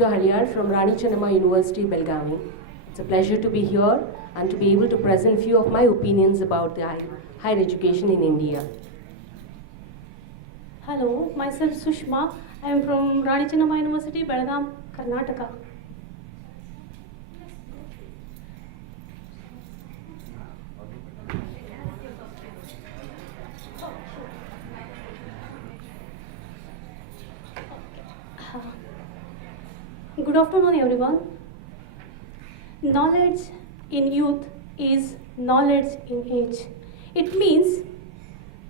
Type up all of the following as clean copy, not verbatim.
Haliyar from Rani Chennamma University, Belgavi. It's a pleasure to be here and to be able to present few of my opinions about the higher education in India. Hello, myself Sushma. I am from Rani Chennamma University, Belgaum, Karnataka. Good afternoon, everyone. Knowledge in youth is knowledge in age. It means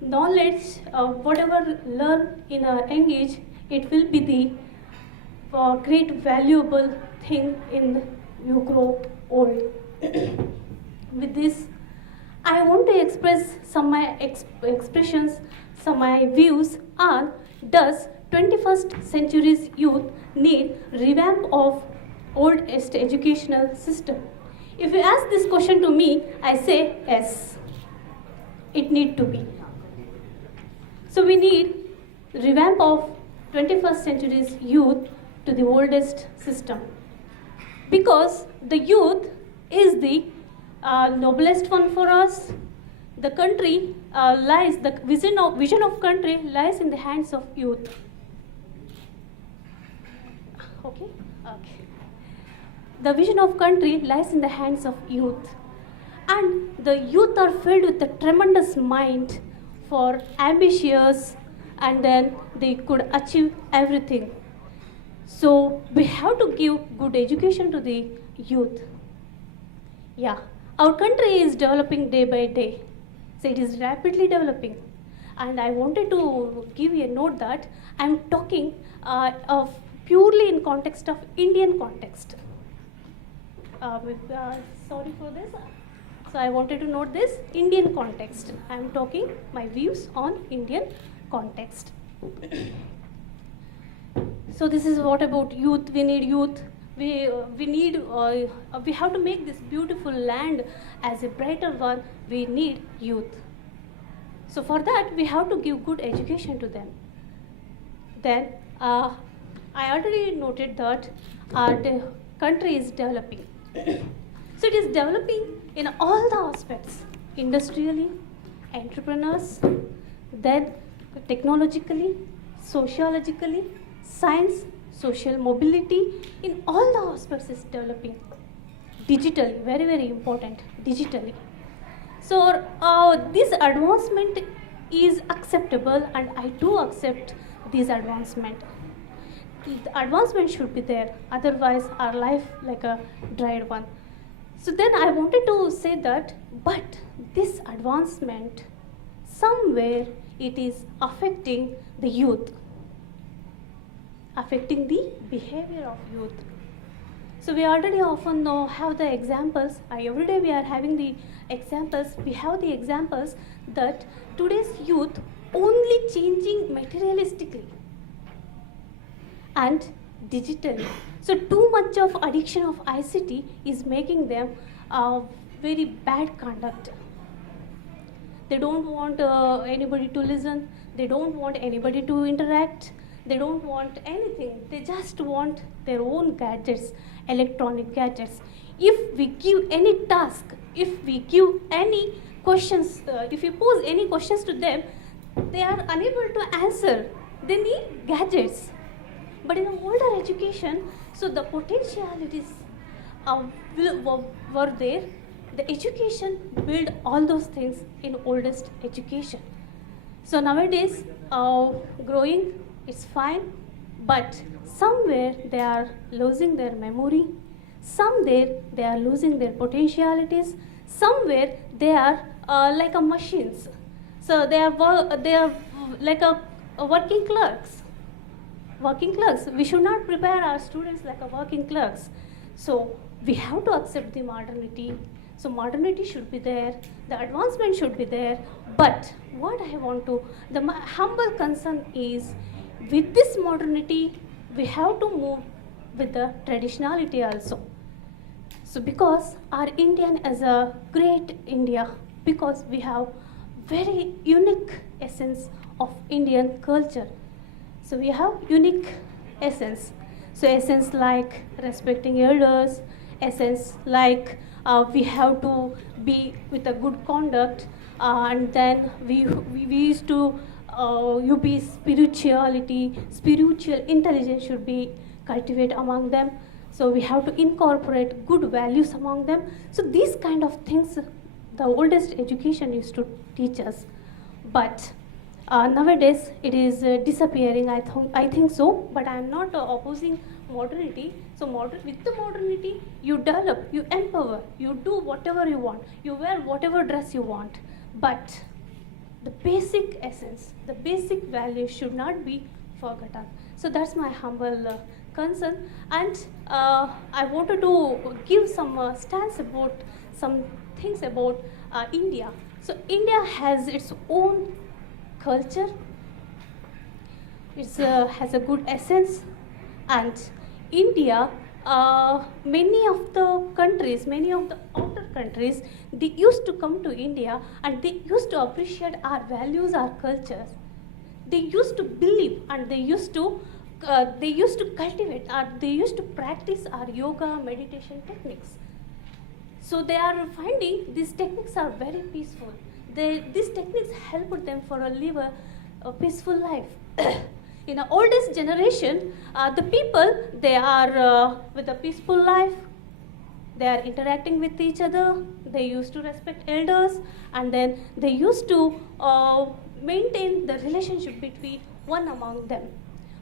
knowledge, whatever learn in a young age, it will be the great valuable thing in you grow old. With this, I want to express some my expressions, some my views on does 21st century's youth need revamp of oldest educational system. If you ask this question to me, I say yes, it need to be. So we need revamp of 21st century's youth to the oldest system, because the youth is the noblest one for us. The country lies, the vision of country lies in the hands of youth. Okay. The vision of country lies in the hands of youth, and the youth are filled with a tremendous mind for ambitious, and then they could achieve everything. So we have to give good education to the youth. Yeah, our country is developing day by day, so it is rapidly developing, and I wanted to give you a note that I am talking of purely in context of Indian context. Sorry for this. So I wanted to note this Indian context. I am talking my views on Indian context. So this is what about youth. We need youth. We have to make this beautiful land as a brighter one. We need youth. So for that we have to give good education to them. Then I already noted that our country is developing. So it is developing in all the aspects, industrially, entrepreneurs, then technologically, sociologically, science, social mobility, in all the aspects is developing. Digitally, very, very important, digitally. So this advancement is acceptable, and I do accept this advancement. The advancement should be there, otherwise our life like a dried one. So then I wanted to say that, but this advancement, somewhere it is affecting the youth, affecting the behavior of youth. So we already often know, have the examples, every day we are having the examples, we have the examples that today's youth only changing materialistically and digitally. So too much of addiction of ICT is making them very bad conduct. They don't want anybody to listen, they don't want anybody to interact, they don't want anything, they just want their own gadgets, electronic gadgets. If we give any task, if we give any questions, if we pose any questions to them, they are unable to answer. They need gadgets. But in the older education, so the potentialities were there. The education built all those things in oldest education. So nowadays, growing is fine, but somewhere they are losing their memory, somewhere they are losing their potentialities, somewhere they are like a machines. So they are like a working clerks. Working clerks. We should not prepare our students like a working clerks. So we have to accept the modernity. So modernity should be there, the advancement should be there. But what I want to, my humble concern is, with this modernity, we have to move with the traditionality also. So because our Indian is a great India, because we have very unique essence of Indian culture. So we have unique essence. So essence like respecting elders, essence like we have to be with a good conduct, and then we used to you be spirituality, spiritual intelligence should be cultivate among them. So we have to incorporate good values among them. So these kind of things the oldest education used to teach us, but nowadays it is disappearing. I think so, but I am not opposing modernity. So with the modernity, you develop, you empower, you do whatever you want, you wear whatever dress you want, but the basic essence, the basic values should not be forgotten. So that's my humble concern, and I wanted to give some stats about some things about India. So India has its own culture, it has a good essence, and India, many of the countries, many of the outer countries, they used to come to India and they used to appreciate our values, our cultures. They used to believe and they used to cultivate, they used to practice our yoga, meditation techniques. So they are finding these techniques are very peaceful. These techniques helped them for live a peaceful life. In the oldest generation, the people, they are with a peaceful life. They are interacting with each other. They used to respect elders, and then they used to maintain the relationship between one among them.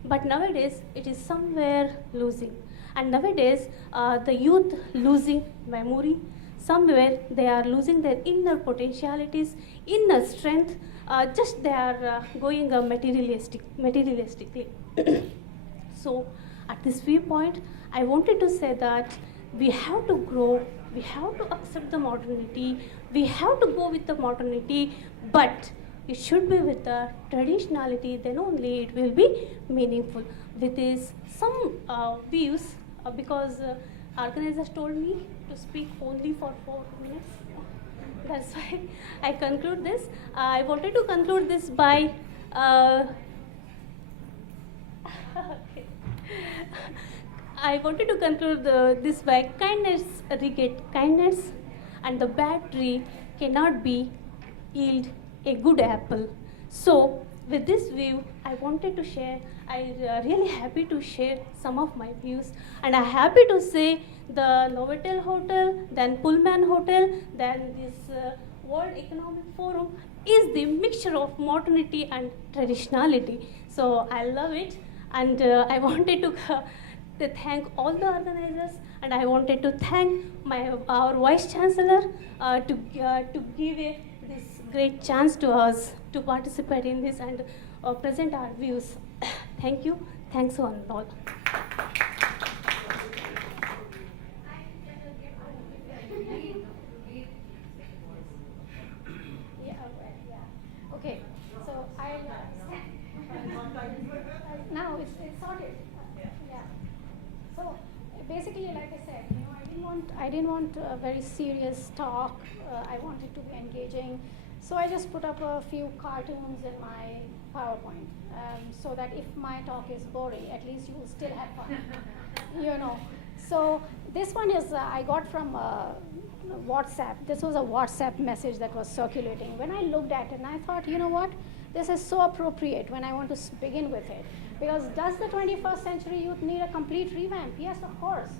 But nowadays, it is somewhere losing. And nowadays, the youth losing memory. Somewhere they are losing their inner potentialities, inner strength. Just they are going materialistically. So, at this viewpoint, I wanted to say that we have to grow, we have to accept the modernity, we have to go with the modernity, but it should be with the traditionality, then only it will be meaningful. With this, some views, because organizers told me to speak only for 4 minutes. That's why I conclude this. I wanted to conclude this by okay. I wanted to conclude this by kindness beget kindness, and the bad tree cannot be yield a good apple. So, with this view, I wanted to share. I really happy to share some of my views, and I'm happy to say the Novotel Hotel, then Pullman Hotel, then this World Economic Forum is the mixture of modernity and traditionality. So I love it, and I wanted to thank all the organizers, and I wanted to thank our Vice Chancellor to give this great chance to us to participate in this and present our views. Thank you. Thanks one and all. Okay, so I'll now it's sorted. Yeah. So basically, like I said, I didn't want a very serious talk. I wanted to be engaging, so I just put up a few cartoons in my PowerPoint, so that if my talk is boring, at least you will still have fun. So this one is I got from WhatsApp. This was a WhatsApp message that was circulating. When I looked at it, and I thought, you know what, this is so appropriate when I want to begin with it. Because does the 21st century youth need a complete revamp? Yes, of course.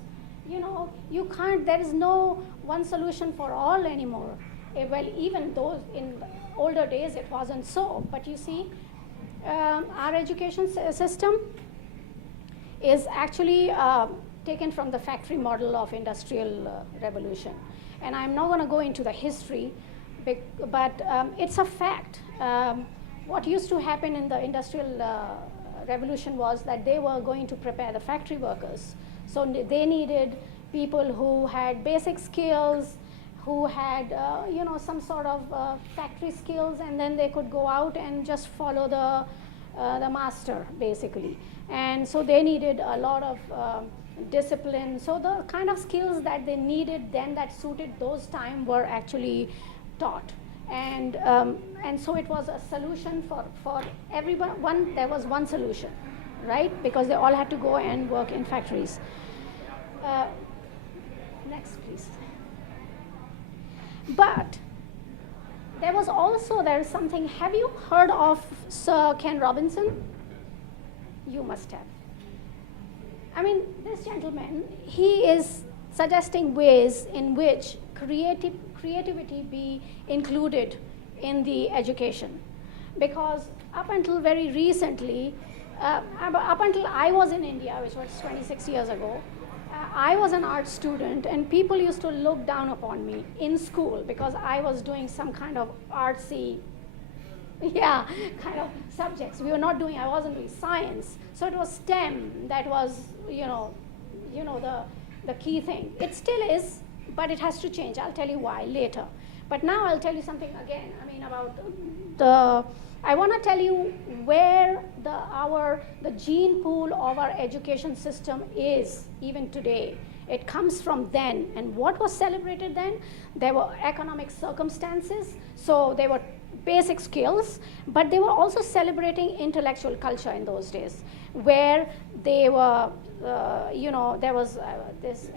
You can't, there is no one solution for all anymore. Well, even those in older days, it wasn't so. But you see, our education system is actually taken from the factory model of industrial revolution. And I'm not going to go into the history, but it's a fact. What used to happen in the industrial revolution was that they were going to prepare the factory workers. So they needed people who had basic skills, who had some sort of factory skills, and then they could go out and just follow the master, basically. And so they needed a lot of discipline. So the kind of skills that they needed then that suited those time were actually taught. And so it was a solution for everyone. There was one solution. right? Because they all had to go and work in factories. Next, please. But there is something, have you heard of Sir Ken Robinson? You must have. I mean, this gentleman, he is suggesting ways in which creativity be included in the education. Because up until very recently, up until I was in India, which was 26 years ago, I was an art student, and people used to look down upon me in school because I was doing some kind of artsy, kind of subjects. I wasn't doing science. So it was STEM that was, the key thing. It still is, but it has to change. I'll tell you why later. But now I'll tell you something again, about I want to tell you where the gene pool of our education system is even today. It comes from then. And what was celebrated then? There were economic circumstances, so they were basic skills, but they were also celebrating intellectual culture in those days, where they were, there was this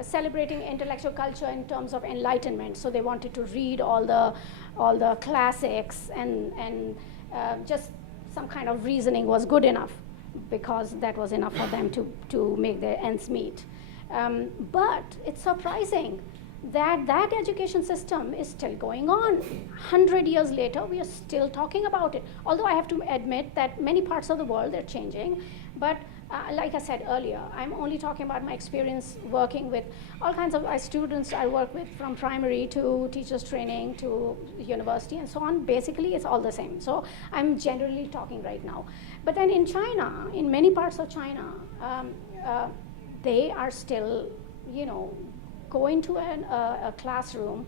celebrating intellectual culture in terms of enlightenment. So they wanted to read all the classics, and just some kind of reasoning was good enough, because that was enough for them to make their ends meet. But it's surprising that education system is still going on. 100 years later, we are still talking about it. Although I have to admit that many parts of the world, they're changing. But like I said earlier, I'm only talking about my experience working with all kinds of students I work with, from primary to teachers training to university and so on. Basically, it's all the same. So I'm generally talking right now. But then in China, in many parts of China, they are still, go into a classroom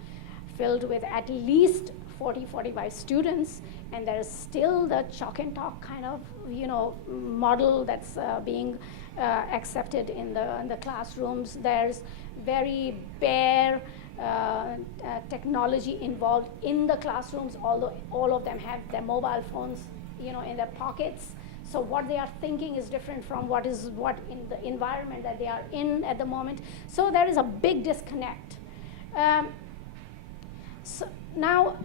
filled with at least 40, 45 students, and there's still the chalk and talk kind of, model that's being accepted in the classrooms. There's very bare technology involved in the classrooms, although all of them have their mobile phones, in their pockets. So what they are thinking is different from what in the environment that they are in at the moment. So there is a big disconnect. So now,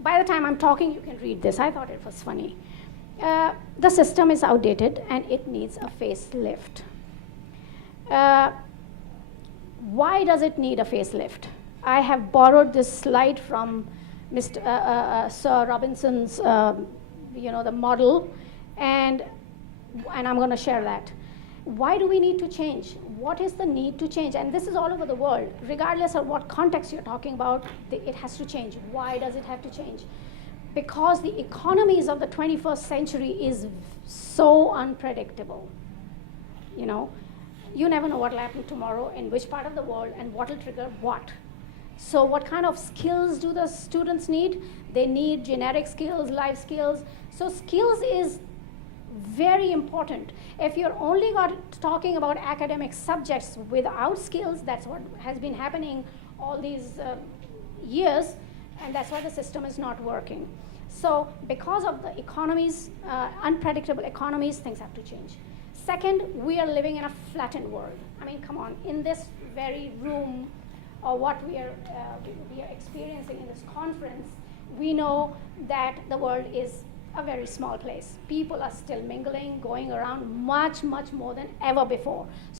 by the time I'm talking, you can read this. I thought it was funny. The system is outdated and it needs a facelift. Why does it need a facelift? I have borrowed this slide from Sir Robinson's the model, and I'm going to share that. Why do we need to change? What is the need to change? And this is all over the world. Regardless of what context you're talking about, it has to change. Why does it have to change? Because the economies of the 21st century is so unpredictable. You never know what will happen tomorrow, in which part of the world, and what will trigger what. So what kind of skills do the students need? They need generic skills, life skills. So skills is very important. If you're only talking about academic subjects without skills, that's what has been happening all these years, and that's why the system is not working. So because of the economies, unpredictable economies, things have to change. Second, we are living in a flattened world. I mean, come on, in this very room, or what we are experiencing in this conference, we know that the world is a very small place. People are still mingling, going around much, much more than ever before.